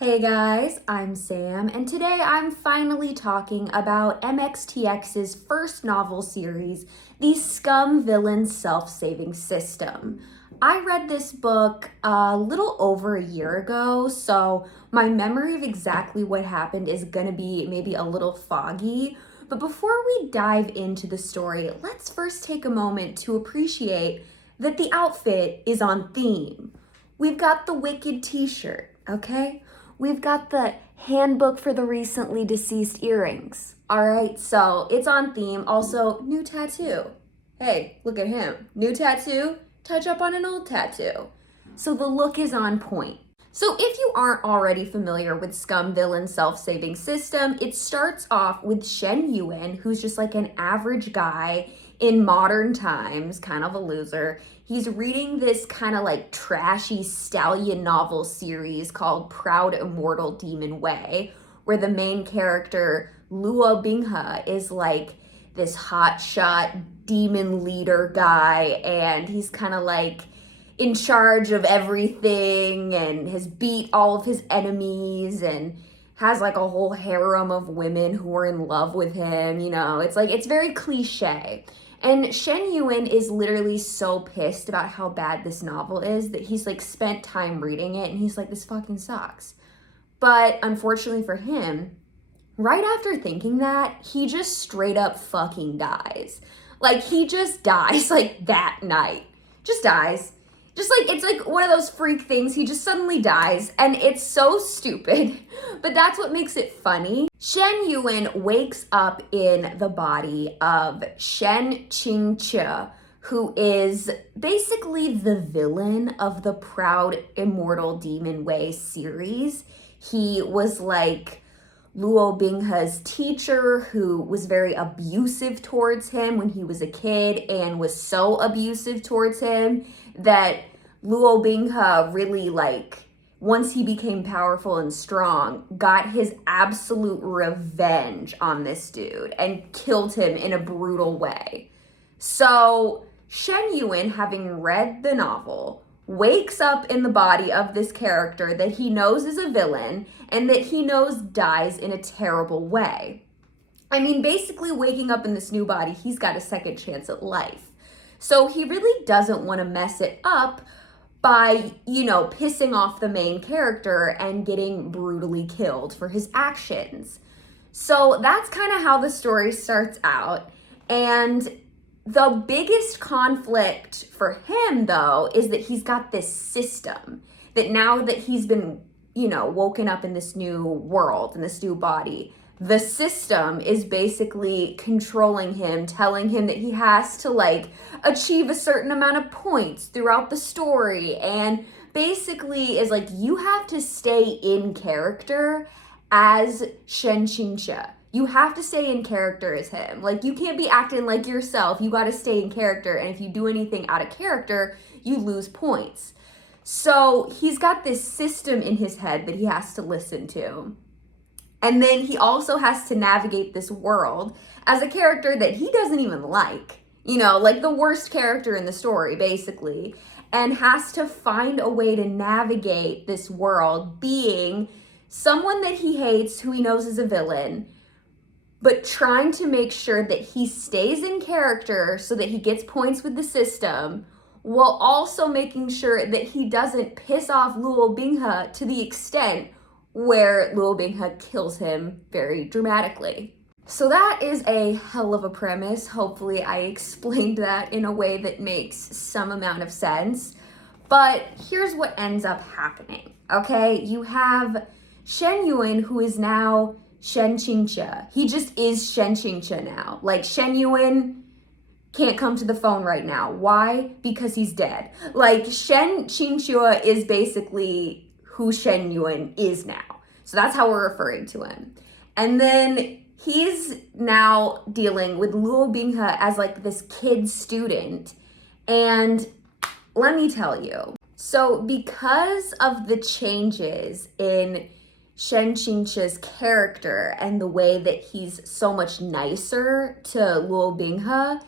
Hey guys, I'm Sam, and today I'm finally talking about MXTX's first novel series, The Scum Villain Self-Saving System. I read this book a little over a year ago, so my memory of exactly what happened is gonna be maybe a little foggy. But before we dive into the story, let's first take a moment to appreciate that the outfit is on theme. We've got the Wicked t-shirt, okay? We've got the handbook for the recently deceased earrings. All right, so it's on theme. Also, new tattoo. Hey, look at him. New tattoo, touch up on an old tattoo. So the look is on point. So if you aren't already familiar with Scum Villain Self-Saving System, it starts off with Shen Yuan, who's just like an average guy in modern times, kind of a loser. He's reading this kind of like trashy stallion novel series called Proud Immortal Demon Way, where the main character, Luo Binghe, is like this hotshot demon leader guy, and he's kind of like in charge of everything and has beat all of his enemies and has like a whole harem of women who are in love with him. It's very cliche. And Shen Yuan is literally so pissed about how bad this novel is that he's like spent time reading it and he's like, this fucking sucks. But unfortunately for him, right after thinking that, he just straight up fucking dies. Like, he just dies like that night. Just dies. Just like, it's like one of those freak things. He just suddenly dies, and it's so stupid, but that's what makes it funny. Shen Yuan wakes up in the body of Shen Qingqiu, who is basically the villain of the Proud Immortal Demon Way series. He was like Luo Binghe's teacher, who was very abusive towards him when he was a kid, and was so abusive towards him that Luo Binghe really, once he became powerful and strong, got his absolute revenge on this dude and killed him in a brutal way. So Shen Yuan, having read the novel, wakes up in the body of this character that he knows is a villain and that he knows dies in a terrible way. I mean, basically waking up in this new body, he's got a second chance at life. So he really doesn't want to mess it up by, pissing off the main character and getting brutally killed for his actions. So that's kind of how the story starts out. And the biggest conflict for him, though, is that he's got this system that now that he's been, woken up in this new world, in this new body, the system is basically controlling him, telling him that he has to achieve a certain amount of points throughout the story, and basically is like, you have to stay in character as Shen Qingqiu. You have to stay in character as him. You can't be acting like yourself. You got to stay in character, and if you do anything out of character, you lose points. So he's got this system in his head that he has to listen to. And then he also has to navigate this world as a character that he doesn't even like, the worst character in the story, basically, and has to find a way to navigate this world being someone that he hates, who he knows is a villain, but trying to make sure that he stays in character so that he gets points with the system, while also making sure that he doesn't piss off Luo Binghe to the extent where Luo Binghe kills him very dramatically. So that is a hell of a premise. Hopefully I explained that in a way that makes some amount of sense. But here's what ends up happening, okay? You have Shen Yuan, who is now Shen Qingqiu. He just is Shen Qingqiu now. Shen Yuan can't come to the phone right now. Why? Because he's dead. Shen Qingqiu is basically who Shen Yuan is now. So that's how we're referring to him. And then he's now dealing with Luo Binghe as this kid student. And let me tell you, so because of the changes in Shen Qingqiu's character and the way that he's so much nicer to Luo Binghe,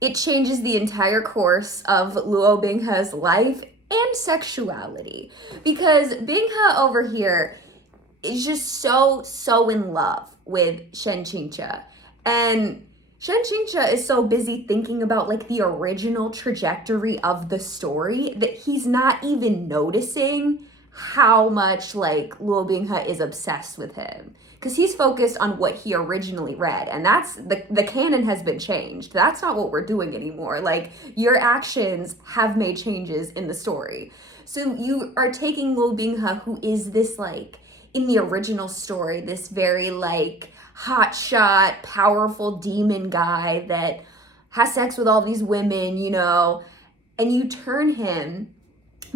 it changes the entire course of Luo Binghe's life and sexuality. Because Binghe over here is just so in love with Shen Qingqiu. And Shen Qingqiu is so busy thinking about like the original trajectory of the story that he's not even noticing how much like Luo Binghe is obsessed with him. Because he's focused on what he originally read, and that's the canon has been changed. That's not what we're doing anymore. Like, your actions have made changes in the story. So you are taking Luo Binghe, who is this like, in the original story, this very like hotshot, powerful demon guy that has sex with all these women, you know, and you turn him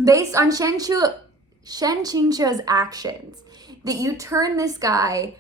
based on Shen Qingqiu's actions, that you turn this guy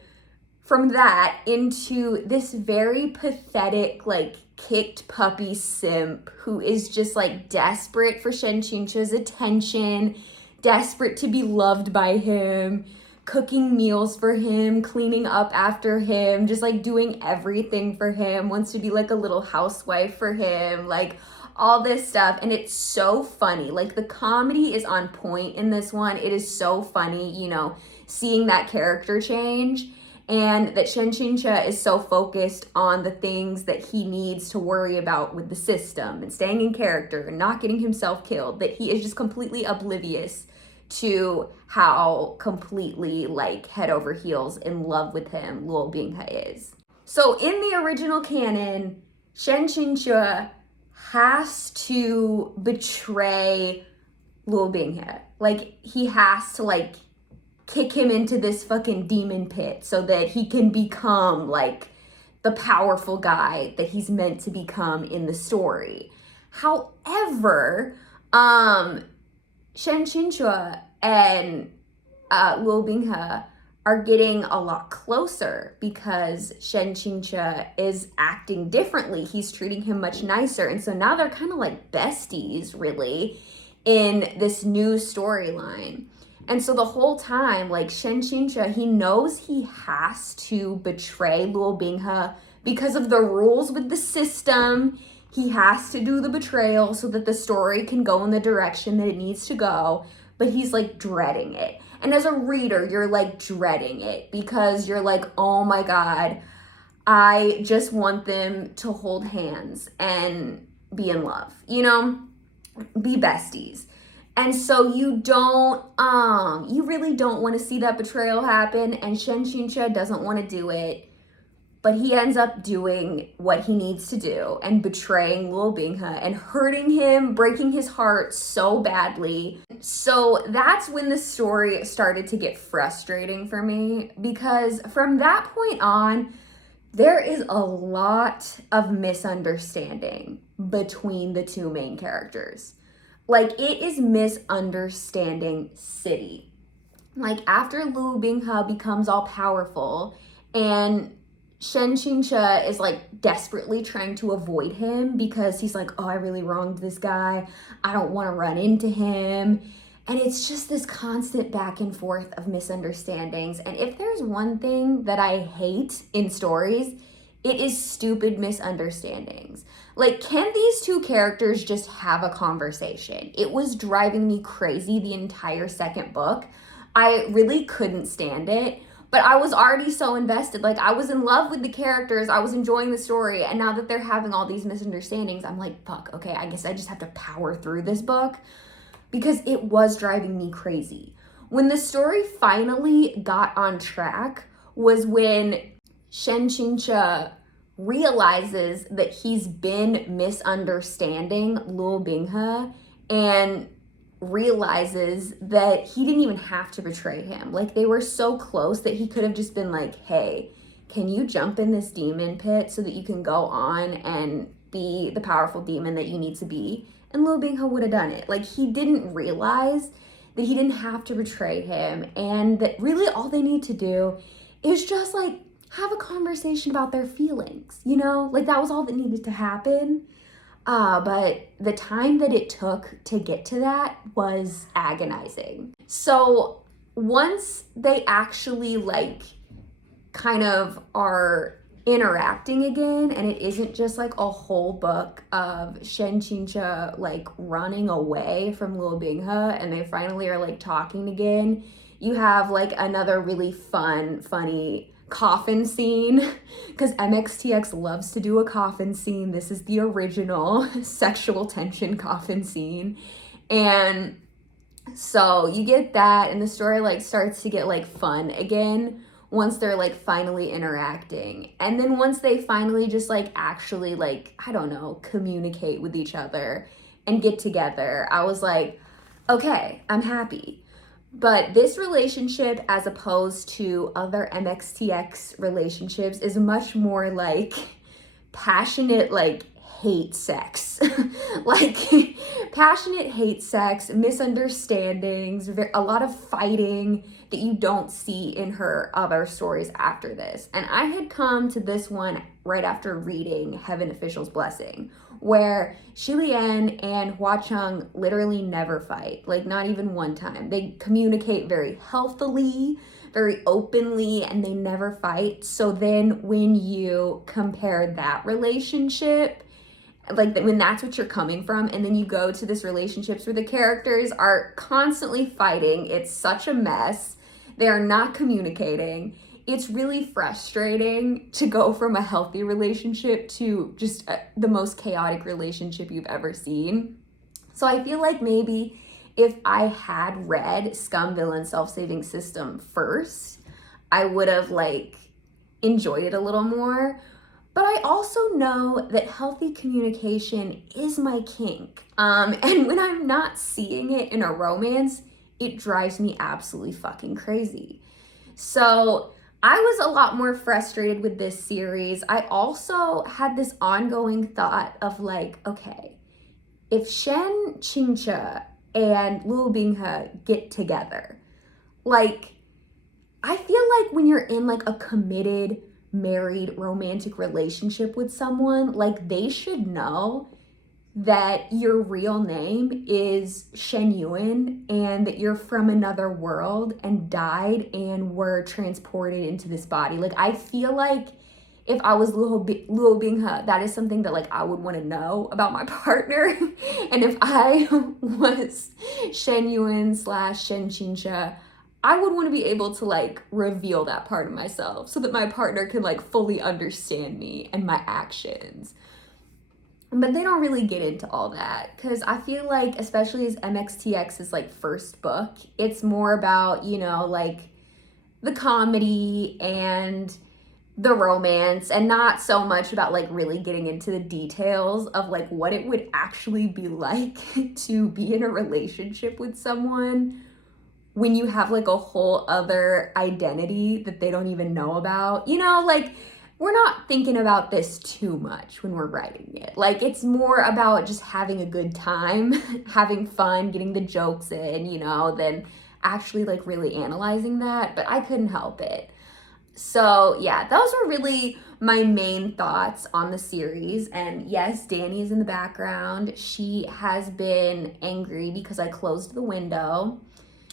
from that into this very pathetic, like, kicked puppy simp who is just, like, desperate for Shen Qingqiu's attention, desperate to be loved by him, cooking meals for him, cleaning up after him, just, like, doing everything for him, wants to be, like, a little housewife for him, like, all this stuff. And it's so funny. Like, the comedy is on point in this one. It is so funny, you know, seeing that character change, and that Shen Qingqiu is so focused on the things that he needs to worry about with the system and staying in character and not getting himself killed, that he is just completely oblivious to how completely like head over heels in love with him Luo Binghe is. So in the original canon, Shen Qingqiu has to betray Luo Binghe. Like, he has to like kick him into this fucking demon pit so that he can become like the powerful guy that he's meant to become in the story. However, Shen Qingqiu and Luo Binghe are getting a lot closer because Shen Qingqiu is acting differently. He's treating him much nicer. And so now they're kind of like besties, really, in this new storyline. And so the whole time, like, Shen Qingqiu, he knows he has to betray Luo Binghe because of the rules with the system. He has to do the betrayal so that the story can go in the direction that it needs to go. But he's, like, dreading it. And as a reader, you're, like, dreading it because you're like, oh, my God, I just want them to hold hands and be in love, you know, be besties. And so you really don't want to see that betrayal happen, and Shen Qingqiu doesn't want to do it, but he ends up doing what he needs to do and betraying Luo Binghe and hurting him, breaking his heart so badly. So that's when the story started to get frustrating for me, because from that point on, there is a lot of misunderstanding between the two main characters. Like, it is misunderstanding city. Like, after Luo Binghe becomes all powerful and Shen Qingqiu is like desperately trying to avoid him because he's like, oh, I really wronged this guy. I don't want to run into him. And it's just this constant back and forth of misunderstandings. And if there's one thing that I hate in stories, it is stupid misunderstandings. Like, can these two characters just have a conversation? It was driving me crazy the entire second book. I really couldn't stand it, but I was already so invested. Like, I was in love with the characters. I was enjoying the story. And now that they're having all these misunderstandings, I'm like, fuck, okay, I guess I just have to power through this book, because it was driving me crazy. When the story finally got on track was when Shen Qingqiu realizes that he's been misunderstanding Luo Binghe and realizes that he didn't even have to betray him. Like, they were so close that he could have just been like, hey, can you jump in this demon pit so that you can go on and be the powerful demon that you need to be? And Luo Binghe would have done it. Like, he didn't realize that he didn't have to betray him, and that really all they need to do is just like have a conversation about their feelings, you know? Like, that was all that needed to happen. But the time that it took to get to that was agonizing. So once they actually like kind of are interacting again, and it isn't just like a whole book of Shen Qingqiu like running away from Liu Binghe and they finally are like talking again. You have like another really funny coffin scene because MXTX loves to do a coffin scene. This is the original sexual tension coffin scene. And so you get that, and the story like starts to get like fun again once they're like finally interacting. And then once they finally just like actually like, I don't know, communicate with each other and get together, I was like, okay, I'm happy. But this relationship, as opposed to other MXTX relationships, is much more like passionate, like hate sex. Like passionate hate sex, misunderstandings, a lot of fighting that you don't see in her other stories after this. And I had come to this one right after reading Heaven Official's Blessing, where Shi Lian and Hua Cheng literally never fight, like not even one time. They communicate very healthily, very openly, and they never fight. So then when you compare that relationship, like when that's what you're coming from, and then you go to this relationships where the characters are constantly fighting, it's such a mess. They are not communicating. It's really frustrating to go from a healthy relationship to just the most chaotic relationship you've ever seen. So I feel like maybe if I had read Scum Villain Self-Saving System first, I would have like enjoyed it a little more. But I also know that healthy communication is my kink. And when I'm not seeing it in a romance, it drives me absolutely fucking crazy. So I was a lot more frustrated with this series. I also had this ongoing thought of like, okay, if Shen Qingqiu and Liu Binghe get together, like, I feel like when you're in like a committed, married, romantic relationship with someone, like they should know that your real name is Shen Yuan and that you're from another world and died and were transported into this body. Like I feel like if I was Liu Binghe, that is something that like I would want to know about my partner. And if I was Shen Yuan / Shen Qingqiu, I would want to be able to like reveal that part of myself so that my partner can like fully understand me and my actions. But they don't really get into all that because I feel like, especially as MXTX's like first book, it's more about, you know, like the comedy and the romance and not so much about like really getting into the details of like what it would actually be like to be in a relationship with someone when you have like a whole other identity that they don't even know about. You know, like we're not thinking about this too much when we're writing it. Like it's more about just having a good time, having fun, getting the jokes in, you know, than actually like really analyzing that. But I couldn't help it. So yeah, those were really my main thoughts on the series. And yes, Danny's in the background. She has been angry because I closed the window.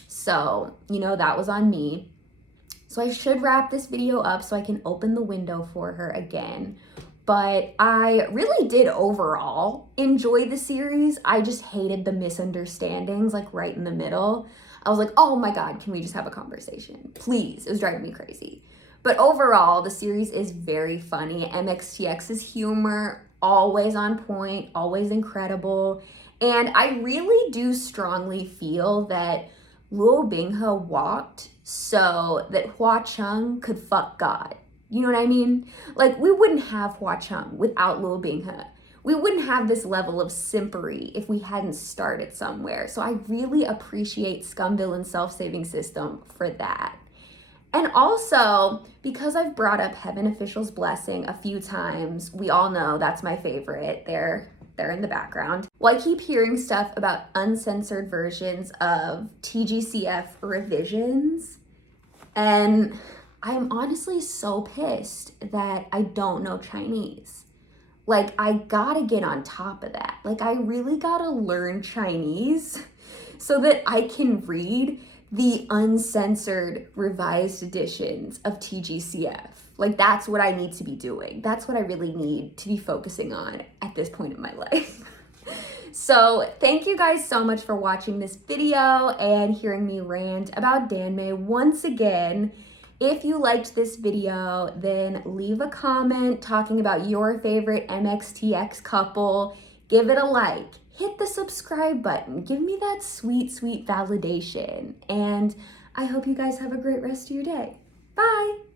So, you know, that was on me. So I should wrap this video up so I can open the window for her again. But I really did overall enjoy the series. I just hated the misunderstandings, like right in the middle. I was like, oh my God, can we just have a conversation? Please, it was driving me crazy. But overall, the series is very funny. MXTX's humor, always on point, always incredible. And I really do strongly feel that Liu Binghe walked so that Hua Cheng could fuck God. You know what I mean? Like, we wouldn't have Hua Cheng without Liu Binghe. We wouldn't have this level of simpery if we hadn't started somewhere. So I really appreciate Scum Villain Self-Saving System for that. And also, because I've brought up Heaven Official's Blessing a few times, we all know that's my favorite. They're in the background. Well, I keep hearing stuff about uncensored versions of TGCF revisions, and I'm honestly so pissed that I don't know Chinese. Like, I gotta get on top of that. Like, I really gotta learn Chinese so that I can read the uncensored revised editions of TGCF. Like, that's what I need to be doing. That's what I really need to be focusing on at this point in my life. So thank you guys so much for watching this video and hearing me rant about Danmei once again. If you liked this video, then leave a comment talking about your favorite MXTX couple. Give it a like. Hit the subscribe button. Give me that sweet, sweet validation. And I hope you guys have a great rest of your day. Bye!